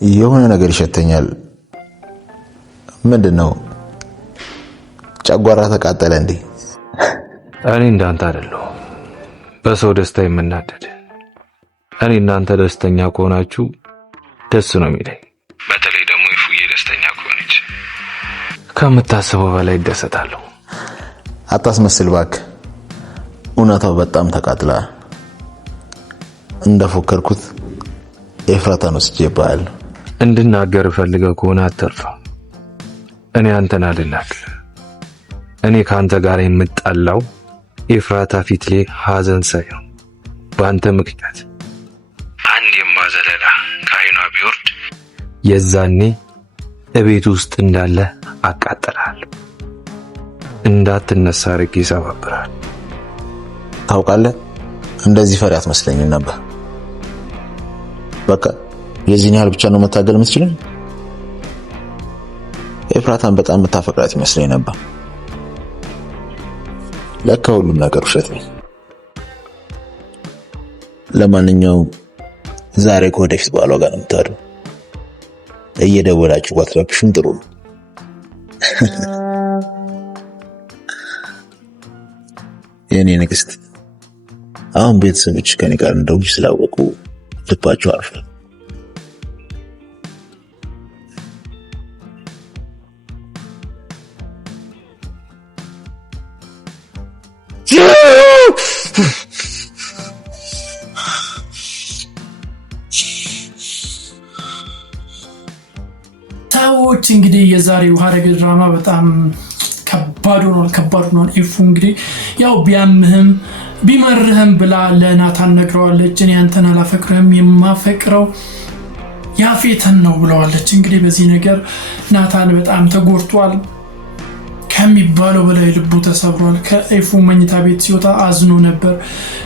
የሆነ ነገር ይሸተኛል። ምንድነው? ጨጓራ ተቃጠለ እንዴ? እኔ እንዳንተ አይደለሁም በሰው ደስታ የምናደድ። እኔ እናንተ ደስተኛ ከሆናችሁ ደስ ነው የሚለኝ። በተለይ ደግሞ ይፉዬ ደስተኛ ከሆነች ከምታስበው በላይ ደሰታለሁ። አታስመስል እባክህ። እውነታው በጣም ተቃጥላ እንደፎከርኩት ኤፍራታን ወስጄብሃል። እንድናገር ፈልገህ ከሆነ አትርፋ። እኔ አንተን አልናገር። እኔ ካንተ ጋር የምጣላው ኤፍራታ ፊት ላይ ሐዘን ሳይሆን በአንተ ምክንያት አንድ የማዘለላ ከዓይኗ ቢወርድ የዛኔ እቤት ውስጥ እንዳለ አቃጥልሃለሁ። እንዳትነሳ አድርጌ ይሰባብራል። ታውቃለህ፣ እንደዚህ ፈሪ አትመስለኝም ነበር። በቃ የዚህን ያህል ብቻ ነው መታገል የምትችለው? ኤፍራታን በጣም የምታፈቅራት ይመስለኝ ነበር። ለካ ሁሉም ነገር ውሸት ነው። ለማንኛውም ዛሬ ከወደፊት ባሏ ጋር ነው የምታድረው። እየደወላችሁ ባትረብሽም ጥሩ ነው። የኔ ንግስት፣ አሁን ቤተሰቦች ከኔ ጋር እንደውልሽ ስላወቁ ልባቸው አርፏል። ሰዎች እንግዲህ የዛሬው ሐረግ ድራማ በጣም ከባድ ሆኗል። ኤፉ እንግዲህ ያው ቢያምህም ቢመርህም ብላ ለናታን ነግረዋለች። እኔ አንተን አላፈቅርህም የማፈቅረው ያፌትን ነው ብለዋለች። እንግዲህ በዚህ ነገር ናታን በጣም ተጎድቷል ከሚባለው በላይ ልቡ ተሰብሯል። ከኤፉ መኝታ ቤት ሲወጣ አዝኖ ነበር።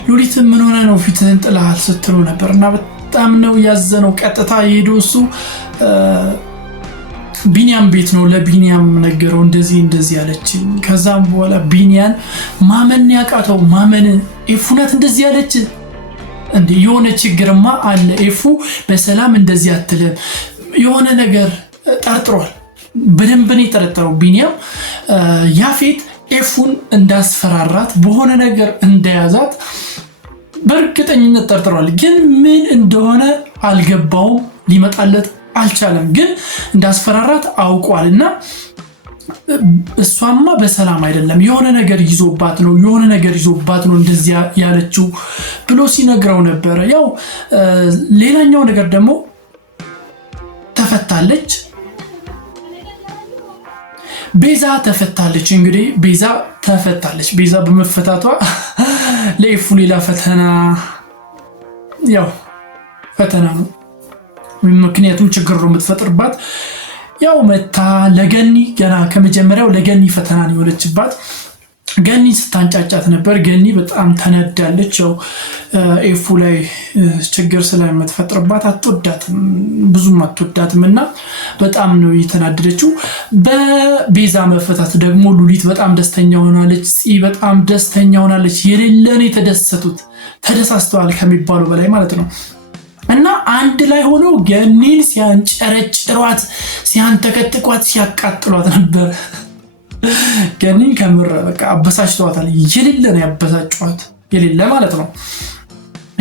ሉሊት ምን ሆነ ነው ፊትህን ጥለሃል ስትሉ ነበር እና በጣም ነው ያዘነው። ቀጥታ ሄዶ እሱ ቢኒያም ቤት ነው ለቢኒያም ነገረው። እንደዚህ ያለችኝ። ከዛም በኋላ ቢኒያን ማመን ያቃተው ማመን ኤፉ ናት እንደዚህ ያለች እንዴ? የሆነ ችግርማ አለ። ኤፉ በሰላም እንደዚህ አትልም። የሆነ ነገር ጠርጥሯል። በደንብ ነው የጠረጠረው ቢኒያም። ያፌት ኤፉን እንዳስፈራራት በሆነ ነገር እንደያዛት በእርግጠኝነት ጠርጥሯል። ግን ምን እንደሆነ አልገባውም፣ ሊመጣለት አልቻለም። ግን እንዳስፈራራት አውቋልና እሷማ በሰላም አይደለም፣ የሆነ ነገር ይዞባት ነው እንደዚህ ያለችው ብሎ ሲነግረው ነበረ። ያው ሌላኛው ነገር ደግሞ ተፈታለች። ቤዛ ተፈታለች። እንግዲህ ቤዛ ተፈታለች። ቤዛ በመፈታቷ ለኤፉ ሌላ ፈተና ነው። ምክንያቱም ችግር ነው የምትፈጥርባት። ያው መታ ለገኒ ገና ከመጀመሪያው ለገኒ ፈተና ነው የሆነችባት። ገኒ ስታንጫጫት ነበር። ገኒ በጣም ተነዳለች። ያው ኤፉ ላይ ችግር ስለምትፈጥርባት ብዙም አትወዳትም እና በጣም ነው የተናደደችው። በቤዛ መፈታት ደግሞ ሉሊት በጣም ደስተኛ ሆናለች። ፂ በጣም ደስተኛ ሆናለች። የሌለን ተደሳስተዋል ከሚባለው በላይ ማለት ነው። እና አንድ ላይ ሆነው ገኒን ሲያንጨረጭሯት፣ ሲያንተከትቋት፣ ሲያቃጥሏት ነበር። ገኒን ከምር በቃ አበሳጭቷታል። የሌለ ነው ያበሳጯት፣ የሌለ ማለት ነው።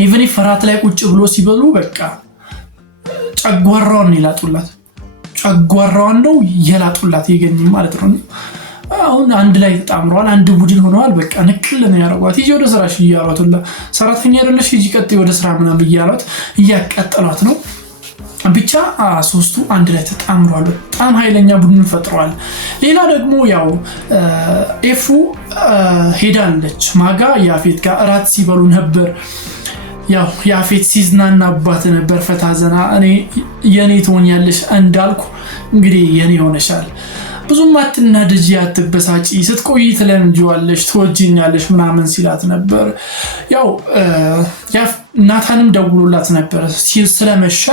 ኢቭን ፈራት ላይ ቁጭ ብሎ ሲበሉ በቃ ጨጓራዋን ነው የላጡላት የገኒ ማለት ነው። አሁን አንድ ላይ ተጣምረዋል፣ አንድ ቡድን ሆነዋል። በቃ ንቅል ነው ያረጓት። ሂጂ ወደ ስራሽ እያሏት፣ ሰራተኛ አይደለሽ ሂጂ ቀጥ ወደ ስራ ምናምን እያሏት እያቃጠሏት ነው። ብቻ ሶስቱ አንድ ላይ ተጣምረዋል። በጣም ኃይለኛ ቡድን ፈጥረዋል። ሌላ ደግሞ ያው ኤፉ ሄዳለች ማጋ ያፌት ጋር እራት ሲበሉ ነበር። ያው ያፌት ሲዝናናባት ነበር። ፈታ ዘና እኔ የኔ ትሆኛለሽ እንዳልኩ እንግዲህ የኔ ሆነሻል። ብዙም አትናደጂ፣ አትበሳጪ፣ ስትቆይ ትለምጂዋለሽ፣ ትወጂኛለሽ ምናምን ሲላት ነበር። ያው ናታንም ደውሎላት ነበር ስለመሸ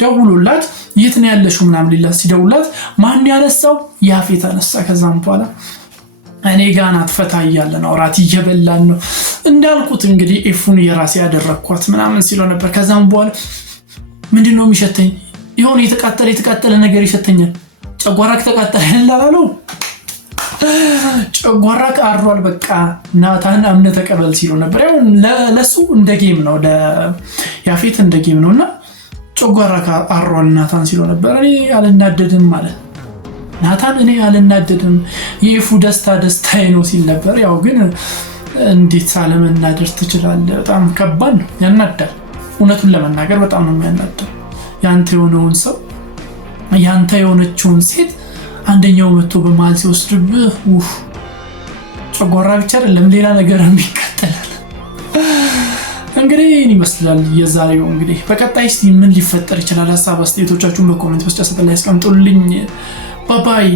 ደውሎላት የት ነው ያለሽው ምናምን ሊላት ሲደውላት ማን ያነሳው? ያፌት አነሳ። ከዛም በኋላ እኔ ጋር ናት ፈታ እያለ ነው እራት እየበላን ነው እንዳልኩት እንግዲህ ኤፉን የራሴ ያደረኳት ምናምን ሲለው ነበር። ከዛም በኋላ ምንድነው የሚሸተኝ የሆነ የተቃጠለ ነገር ይሸተኛል። ጨጓራክ ተቃጠለ እንዳላለው ጨጓራክ አሯል በቃ ናታን አምነ ተቀበል ሲሉ ነበር። ያው ለሱ እንደ ጌም ነው ለያፌት እንደ ጌም ነውና ጨጓራክ አሯል ናታን ሲሉ ነበር። እኔ አልናደድም ማለት ናታን እኔ አልናደድም የፉ ደስታዬ ነው ሲል ነበር። ያው ግን እንዴት አለመናደድ ትችላለህ? በጣም ከባድ ነው፣ ያናዳል። እውነቱን ለመናገር በጣም ነው የሚያናደው። ያንተ የሆነውን ሰው ያንተ የሆነችውን ሴት አንደኛው መጥቶ በመሃል ሲወስድብህ ጨጓራ ብቻ አይደለም ሌላ ነገር ይቀጥላል። እንግዲህ ይመስላል የዛሬው። እንግዲህ በቀጣይ እስቲ ምን ሊፈጠር ይችላል? ሀሳብ አስተያየቶቻችሁን በኮሜንት መስጫ ላይ አስቀምጡልኝ። ባባይ